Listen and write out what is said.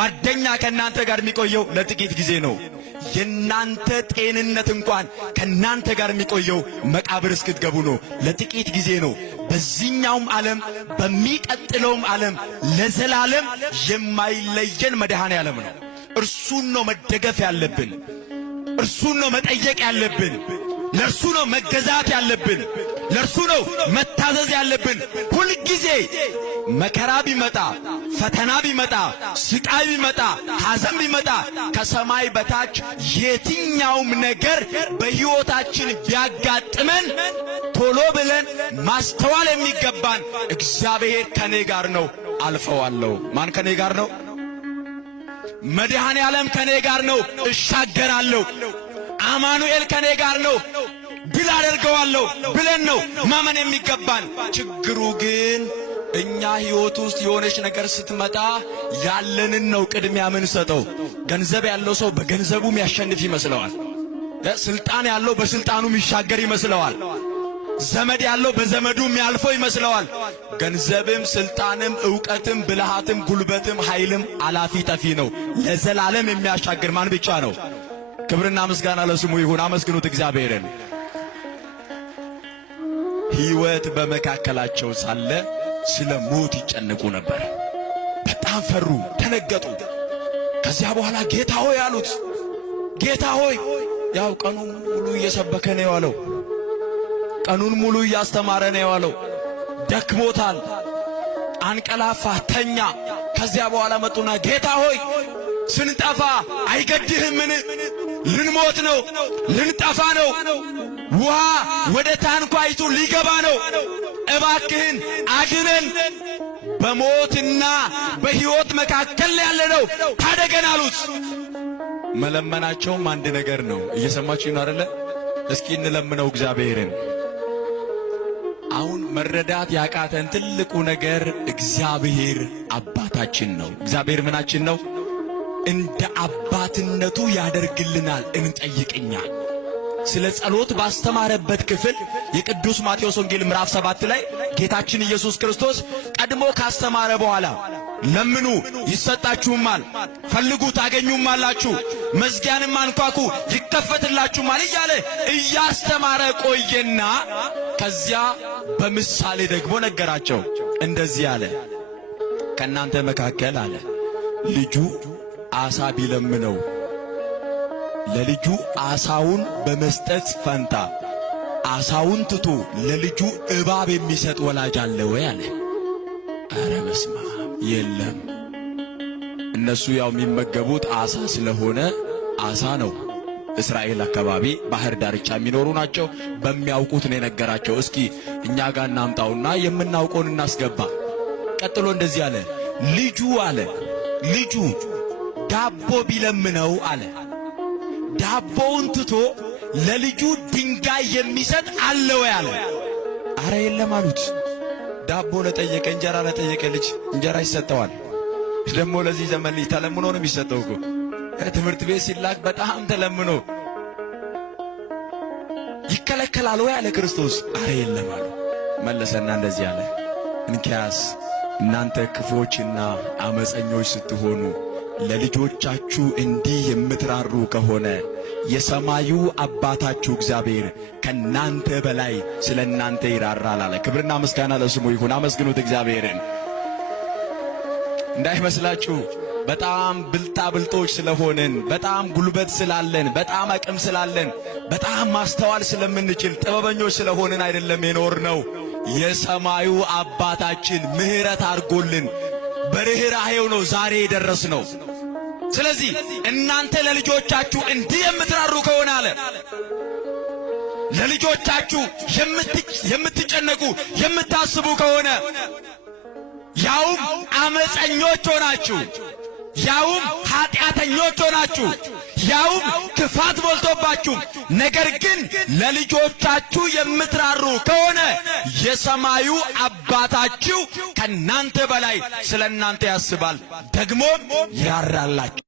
ጓደኛ ከናንተ ጋር የሚቆየው ለጥቂት ጊዜ ነው። የናንተ ጤንነት እንኳን ከናንተ ጋር የሚቆየው መቃብር እስክትገቡ ነው። ለጥቂት ጊዜ ነው። በዚህኛውም ዓለም በሚቀጥለውም ዓለም ለዘላለም የማይለየን መድኃኔዓለም ነው። እርሱን ነው መደገፍ ያለብን። እርሱን ነው መጠየቅ ያለብን። ለእርሱ ነው መገዛት ያለብን። ለእርሱ ነው መታዘዝ ያለብን። ሁል ጊዜ መከራ ቢመጣ፣ ፈተና ቢመጣ፣ ስቃይ ቢመጣ፣ ሐዘን ቢመጣ፣ ከሰማይ በታች የትኛውም ነገር በሕይወታችን ቢያጋጥመን ቶሎ ብለን ማስተዋል የሚገባን እግዚአብሔር ከኔ ጋር ነው፣ አልፈዋለሁ። ማን ከኔ ጋር ነው? መድኃኔዓለም ከኔ ጋር ነው፣ እሻገራለሁ። አማኑኤል ከኔ ጋር ነው፣ ድል አደርገዋለሁ ብለን ነው ማመን የሚገባን። ችግሩ ግን እኛ ሕይወት ውስጥ የሆነች ነገር ስትመጣ ያለንን ነው ቅድሚያ ምን ሰጠው። ገንዘብ ያለው ሰው በገንዘቡ የሚያሸንፍ ይመስለዋል። ስልጣን ያለው በስልጣኑ የሚሻገር ይመስለዋል። ዘመድ ያለው በዘመዱ የሚያልፈው ይመስለዋል። ገንዘብም ስልጣንም ዕውቀትም ብልሃትም ጉልበትም ኃይልም አላፊ ጠፊ ነው። ለዘላለም የሚያሻግር ማን ብቻ ነው? ክብርና ምስጋና ለስሙ ይሁን። አመስግኑት እግዚአብሔርን። ሕይወት በመካከላቸው ሳለ ስለ ሞት ይጨነቁ ነበር። በጣም ፈሩ፣ ተነገጡ። ከዚያ በኋላ ጌታ ሆይ አሉት። ጌታ ሆይ፣ ያው ቀኑን ሙሉ እየሰበከ ነው የዋለው፣ ቀኑን ሙሉ እያስተማረ ነው የዋለው። ደክሞታል፣ አንቀላፋ፣ ተኛ። ከዚያ በኋላ መጡና ጌታ ሆይ ስንጠፋ አይገድህምን? ልንሞት ነው፣ ልንጠፋ ነው። ውሃ ወደ ታንኳይቱ ሊገባ ነው። እባክህን አድነን፣ በሞትና በሕይወት መካከል ያለነው ታደገን አሉት። መለመናቸውም አንድ ነገር ነው። እየሰማችሁ ነው አይደለ? እስኪ እንለምነው እግዚአብሔርን። አሁን መረዳት ያቃተን ትልቁ ነገር እግዚአብሔር አባታችን ነው። እግዚአብሔር ምናችን ነው? እንደ አባትነቱ ያደርግልናል። እንጠይቅኛል። ስለ ጸሎት ባስተማረበት ክፍል የቅዱስ ማቴዎስ ወንጌል ምዕራፍ 7 ላይ ጌታችን ኢየሱስ ክርስቶስ ቀድሞ ካስተማረ በኋላ ለምኑ ይሰጣችሁማል፣ ፈልጉ ታገኙማላችሁ፣ መዝጊያንም አንኳኩ ይከፈትላችሁማል እያለ እያስተማረ ቆየና ከዚያ በምሳሌ ደግሞ ነገራቸው። እንደዚህ አለ፣ ከእናንተ መካከል አለ ልጁ አሳ ቢለምነው ለልጁ አሳውን በመስጠት ፈንታ አሳውን ትቶ ለልጁ እባብ የሚሰጥ ወላጅ አለ ወይ አለ። ኧረ በስመ አብ! የለም። እነሱ ያው የሚመገቡት አሳ ስለሆነ አሳ ነው። እስራኤል አካባቢ ባህር ዳርቻ የሚኖሩ ናቸው። በሚያውቁት ነው የነገራቸው። እስኪ እኛ ጋር እናምጣውና የምናውቀውን እናስገባ። ቀጥሎ እንደዚህ አለ፣ ልጁ ዳቦ ቢለምነው አለ ዳቦውን ትቶ ለልጁ ድንጋይ የሚሰጥ አለ ወይ አለ። አረ የለም አሉት። ዳቦ ለጠየቀ እንጀራ ለጠየቀ ልጅ እንጀራ ይሰጠዋል። ደግሞ ለዚህ ዘመን ልጅ ተለምኖ ነው የሚሰጠው እኮ። ትምህርት ቤት ሲላክ በጣም ተለምኖ ይከለከላል ወይ አለ ክርስቶስ። አረ የለም አሉ። መለሰና እንደዚህ አለ፣ እንኪያስ እናንተ ክፎችና አመፀኞች ስትሆኑ ለልጆቻችሁ እንዲህ የምትራሩ ከሆነ የሰማዩ አባታችሁ እግዚአብሔር ከናንተ በላይ ስለ እናንተ ይራራል አለ። ክብርና ምስጋና ለስሙ ይሁን። አመስግኑት እግዚአብሔርን። እንዳይመስላችሁ በጣም ብልጣብልጦች ስለሆንን፣ በጣም ጉልበት ስላለን፣ በጣም አቅም ስላለን፣ በጣም ማስተዋል ስለምንችል ጥበበኞች ስለሆንን አይደለም የኖርነው። የሰማዩ አባታችን ምሕረት አድርጎልን በርህራሄው ነው ዛሬ የደረስነው። ስለዚህ እናንተ ለልጆቻችሁ እንዲህ የምትራሩ ከሆነ አለ ለልጆቻችሁ የምትጨነቁ የምታስቡ ከሆነ ያውም አመፀኞች ሆናችሁ፣ ያውም ኃጢአተኞች ሆናችሁ፣ ያውም ክፋት ሞልቶባችሁ፣ ነገር ግን ለልጆቻችሁ የምትራሩ ከሆነ የሰማዩ አባታችሁ ከናንተ በላይ ስለ እናንተ ያስባል፣ ደግሞም ይራራላችሁ።